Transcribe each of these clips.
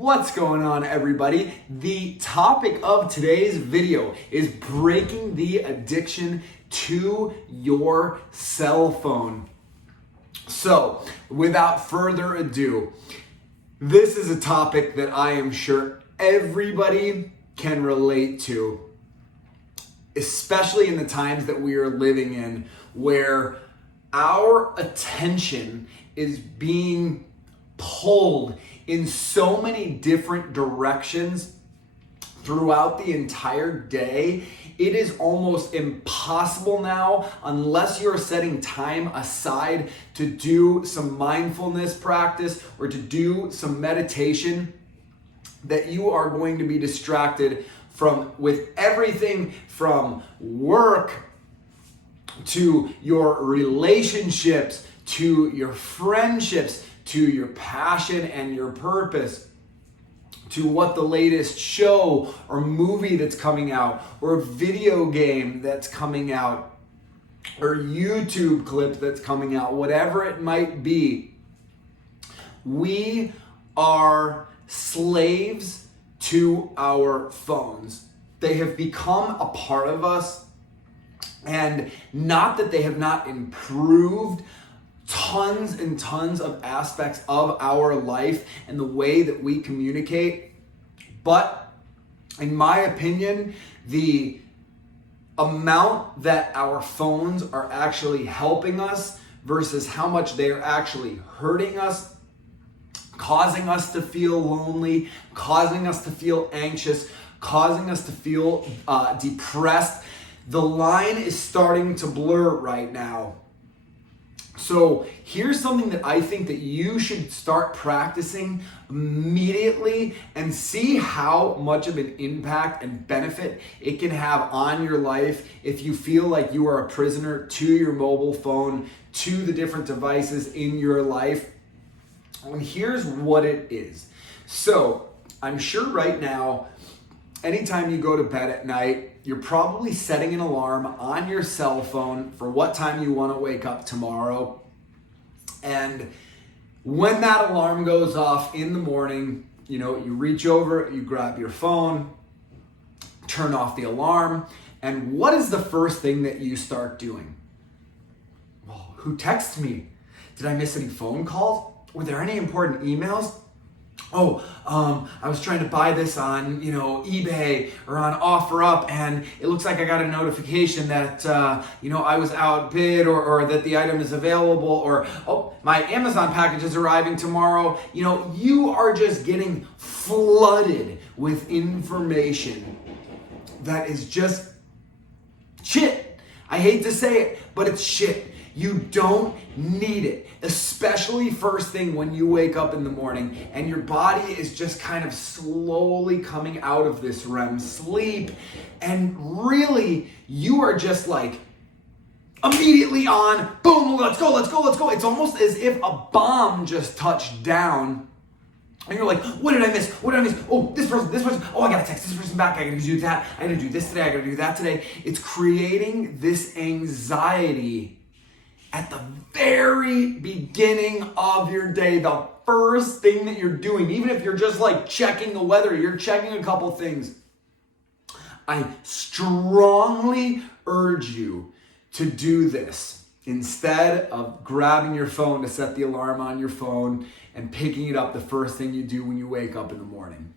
What's going on, everybody? The topic of today's video is breaking the addiction to your cell phone. So, without further ado, this is a topic that I am sure everybody can relate to, especially in the times that we are living in, where our attention is being pulled in so many different directions throughout the entire day. It is almost impossible now, unless you're setting time aside to do some mindfulness practice or to do some meditation, that you are going to be distracted with everything from work to your relationships, to your friendships, to your passion and your purpose, to what the latest show or movie that's coming out, or video game that's coming out, or YouTube clip that's coming out, whatever it might be. We are slaves to our phones. They have become a part of us, and not that they have not improved tons and tons of aspects of our life and the way that we communicate, but in my opinion, the amount that our phones are actually helping us versus how much they are actually hurting us, causing us to feel lonely, causing us to feel anxious, causing us to feel depressed, the line is starting to blur right now. So here's something that I think that you should start practicing immediately and see how much of an impact and benefit it can have on your life if you feel like you are a prisoner to your mobile phone, to the different devices in your life. And here's what it is. So I'm sure right now, anytime you go to bed at night, you're probably setting an alarm on your cell phone for what time you want to wake up tomorrow. And when that alarm goes off in the morning, you reach over, you grab your phone, turn off the alarm, and what is the first thing that you start doing? Well, who texted me? Did I miss any phone calls? Were there any important emails? I was trying to buy this on, eBay or on OfferUp, and it looks like I got a notification that, I was outbid or that the item is available, or, my Amazon package is arriving tomorrow. You are just getting flooded with information that is just shit. I hate to say it, but it's shit. You don't need it, especially first thing when you wake up in the morning and your body is just kind of slowly coming out of this REM sleep, and really you are just like immediately on, boom, let's go. It's almost as if a bomb just touched down. And you're like, what did I miss? Oh, this person. Oh, I gotta text this person back. I gotta do that. I gotta do this today. I gotta do that today. It's creating this anxiety at the very beginning of your day, the first thing that you're doing, even if you're just like checking the weather, you're checking a couple things. I strongly urge you to do this instead of grabbing your phone to set the alarm on your phone and picking it up the first thing you do when you wake up in the morning.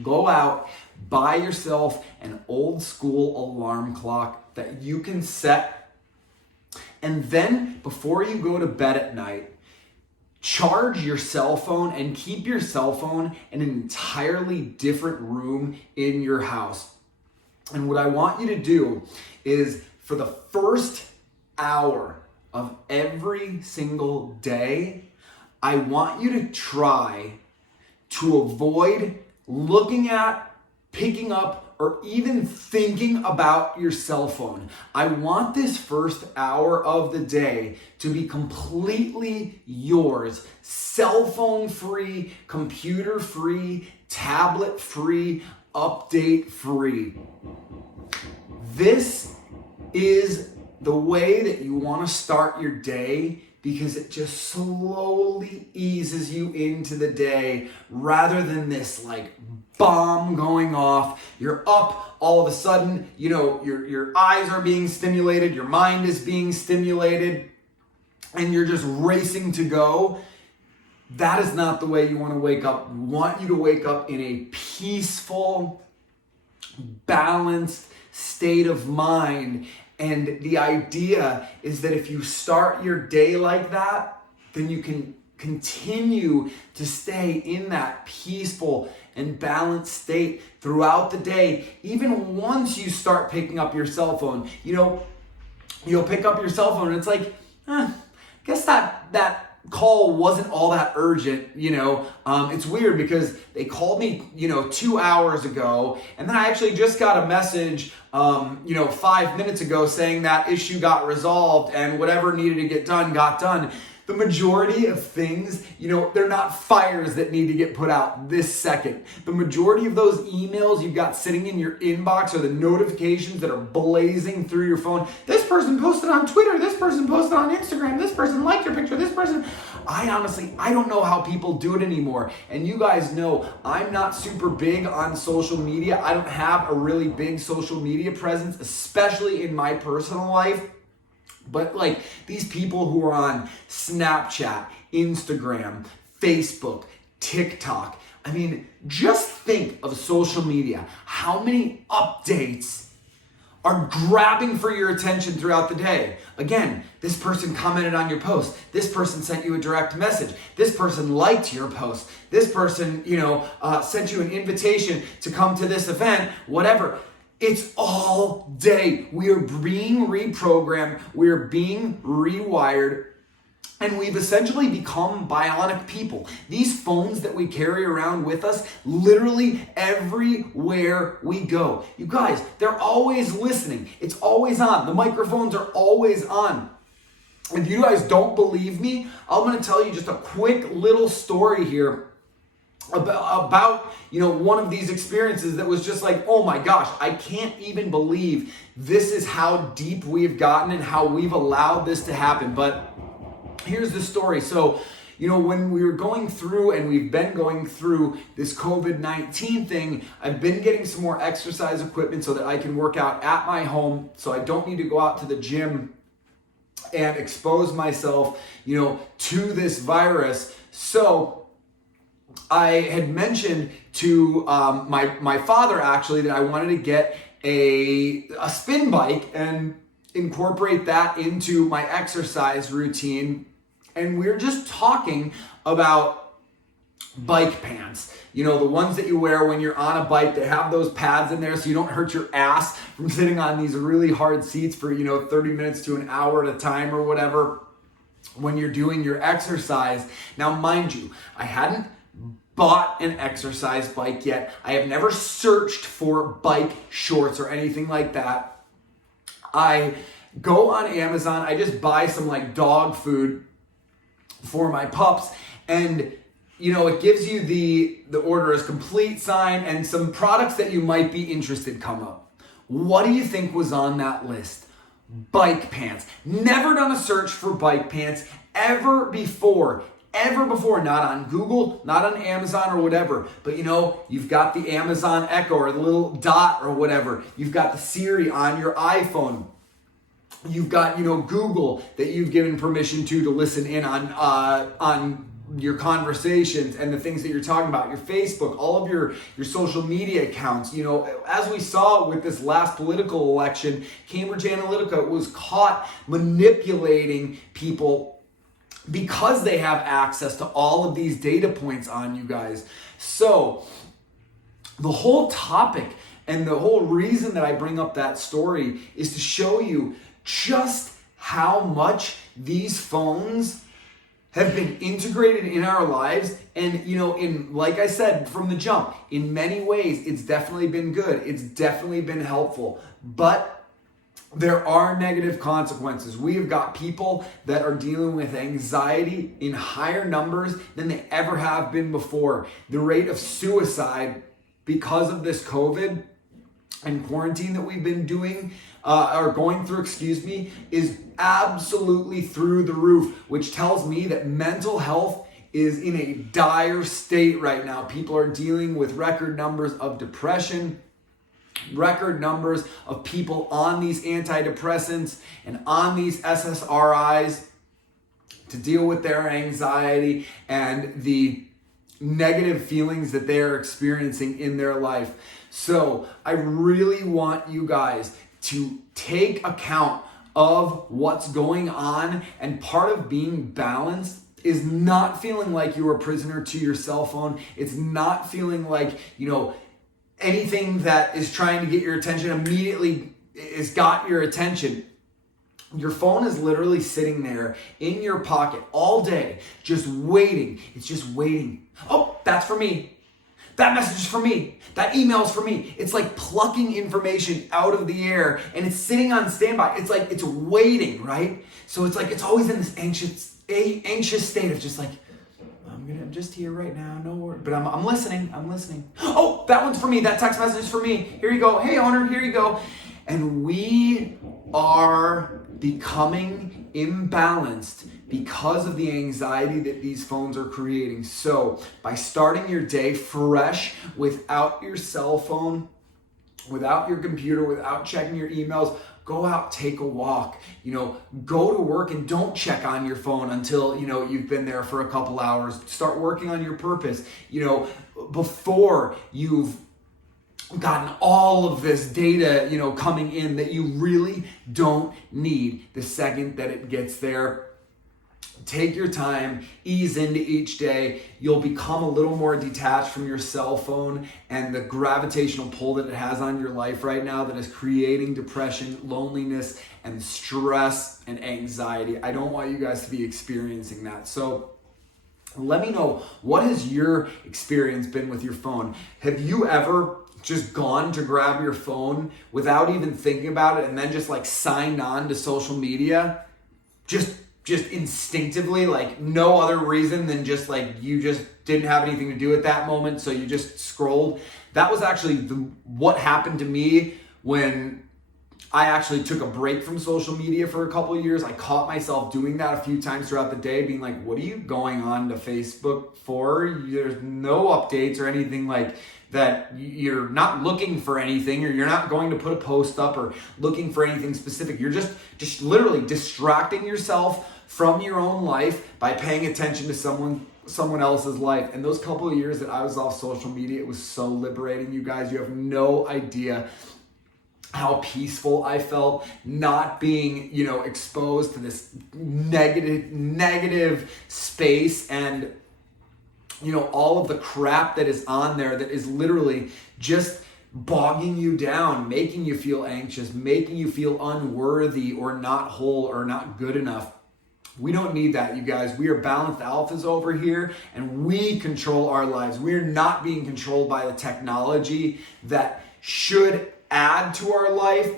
Go out, buy yourself an old school alarm clock that you can set. And then before you go to bed at night, charge your cell phone and keep your cell phone in an entirely different room in your house. And what I want you to do is, for the first hour of every single day, I want you to try to avoid looking at, picking up, or even thinking about your cell phone. I want this first hour of the day to be completely yours. Cell phone free, computer free, tablet free, update free. This is the way that you want to start your day, because it just slowly eases you into the day rather than this like bomb going off. You're up all of a sudden, your eyes are being stimulated, your mind is being stimulated, and you're just racing to go. That is not the way you want to wake up. We want you to wake up in a peaceful, balanced state of mind. And the idea is that if you start your day like that, then you can continue to stay in that peaceful and balanced state throughout the day. Even once you start picking up your cell phone, you'll pick up your cell phone and it's like, I guess that call wasn't all that urgent, It's weird because they called me, 2 hours ago, and then I actually just got a message, 5 minutes ago saying that issue got resolved and whatever needed to get done got done. The majority of things, they're not fires that need to get put out this second. The majority of those emails you've got sitting in your inbox are the notifications that are blazing through your phone. This person posted on Twitter. This person posted on Instagram. This person liked your picture. This person. I don't know how people do it anymore. And you guys know I'm not super big on social media. I don't have a really big social media presence, especially in my personal life. But like these people who are on Snapchat, Instagram, Facebook, TikTok, just think of social media. How many updates are grabbing for your attention throughout the day? Again, this person commented on your post. This person sent you a direct message. This person liked your post. This person, sent you an invitation to come to this event, whatever. It's all day. We are being reprogrammed. We are being rewired. And we've essentially become bionic people. These phones that we carry around with us, literally everywhere we go. You guys, they're always listening. It's always on. The microphones are always on. If you guys don't believe me, I'm going to tell you just a quick little story here about one of these experiences that was just like, oh my gosh, I can't even believe this is how deep we've gotten and how we've allowed this to happen. But here's the story. So, when we were going through and we've been going through this COVID-19 thing, I've been getting some more exercise equipment so that I can work out at my home, so I don't need to go out to the gym and expose myself, to this virus. So I had mentioned to my father actually that I wanted to get a spin bike and incorporate that into my exercise routine. And we were just talking about bike pants. The ones that you wear when you're on a bike, they have those pads in there so you don't hurt your ass from sitting on these really hard seats for, 30 minutes to an hour at a time or whatever when you're doing your exercise. Now, mind you, I hadn't bought an exercise bike yet. I have never searched for bike shorts or anything like that. I go on Amazon, I just buy some like dog food for my pups, and it gives you the order is complete sign and some products that you might be interested come up. What do you think was on that list? Bike pants. Never done a search for bike pants ever before, not on Google, not on Amazon or whatever. But you've got the Amazon Echo or the little Dot or whatever. You've got the Siri on your iPhone. You've got, Google that you've given permission to listen in on your conversations and the things that you're talking about, your Facebook, all of your social media accounts. As we saw with this last political election, Cambridge Analytica was caught manipulating people because they have access to all of these data points on you guys. So the whole topic and the whole reason that I bring up that story is to show you just how much these phones have been integrated in our lives. And, like I said from the jump, in many ways, it's definitely been good. It's definitely been helpful. But there are negative consequences. We have got people that are dealing with anxiety in higher numbers than they ever have been before. The rate of suicide because of this COVID and quarantine that we've been doing or going through, is absolutely through the roof, which tells me that mental health is in a dire state right now. People are dealing with record numbers of depression, record numbers of people on these antidepressants and on these SSRIs to deal with their anxiety and the negative feelings that they are experiencing in their life. So I really want you guys to take account of what's going on, and part of being balanced is not feeling like you're a prisoner to your cell phone. It's not feeling like, anything that is trying to get your attention immediately has got your attention. Your phone is literally sitting there in your pocket all day, just waiting. It's just waiting. Oh, that's for me. That message is for me. That email is for me. It's like plucking information out of the air, and it's sitting on standby. It's like it's waiting, right? So it's like it's always in this anxious state of just like, I'm just here right now, no worries. But I'm listening. Oh, that one's for me. That text message is for me. Here you go. Hey, owner, here you go. And we are becoming imbalanced because of the anxiety that these phones are creating. So by starting your day fresh without your cell phone, without your computer, without checking your emails, go out, take a walk, go to work and don't check on your phone until, you've been there for a couple hours. Start working on your purpose, before you've gotten all of this data, coming in that you really don't need. The second that it gets there, take your time, ease into each day. You'll become a little more detached from your cell phone and the gravitational pull that it has on your life right now that is creating depression, loneliness, and stress and anxiety. I don't want you guys to be experiencing that. So let me know, what has your experience been with your phone? Have you ever just gone to grab your phone without even thinking about it and then just like signed on to social media? Just instinctively, like no other reason than just like you just didn't have anything to do at that moment, so you just scrolled. That was actually what happened to me when I actually took a break from social media for a couple of years. I caught myself doing that a few times throughout the day, being like, what are you going on to Facebook for? There's no updates or anything like that. You're not looking for anything, or you're not going to put a post up or looking for anything specific. You're just literally distracting yourself from your own life by paying attention to someone else's life. And those couple of years that I was off social media, it was so liberating, you guys. You have no idea how peaceful I felt not being, exposed to this negative space and, all of the crap that is on there that is literally just bogging you down, making you feel anxious, making you feel unworthy or not whole or not good enough. We don't need that, you guys. We are balanced alphas over here, and we control our lives. We're not being controlled by the technology that should add to our life,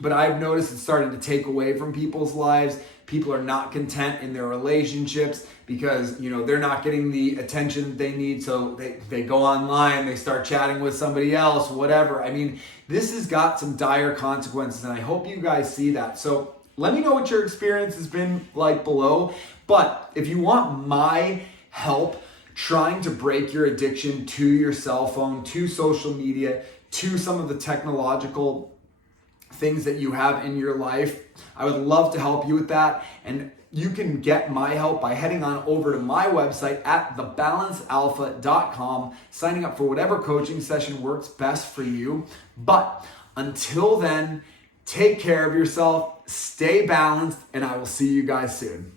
but I've noticed it's starting to take away from people's lives. People are not content in their relationships because, they're not getting the attention that they need, so they go online, they start chatting with somebody else, whatever. I mean, this has got some dire consequences, and I hope you guys see that. So let me know what your experience has been like below. But if you want my help trying to break your addiction to your cell phone, to social media, to some of the technological things that you have in your life, I would love to help you with that. And you can get my help by heading on over to my website at thebalancealpha.com, signing up for whatever coaching session works best for you. But until then, take care of yourself, stay balanced, and I will see you guys soon.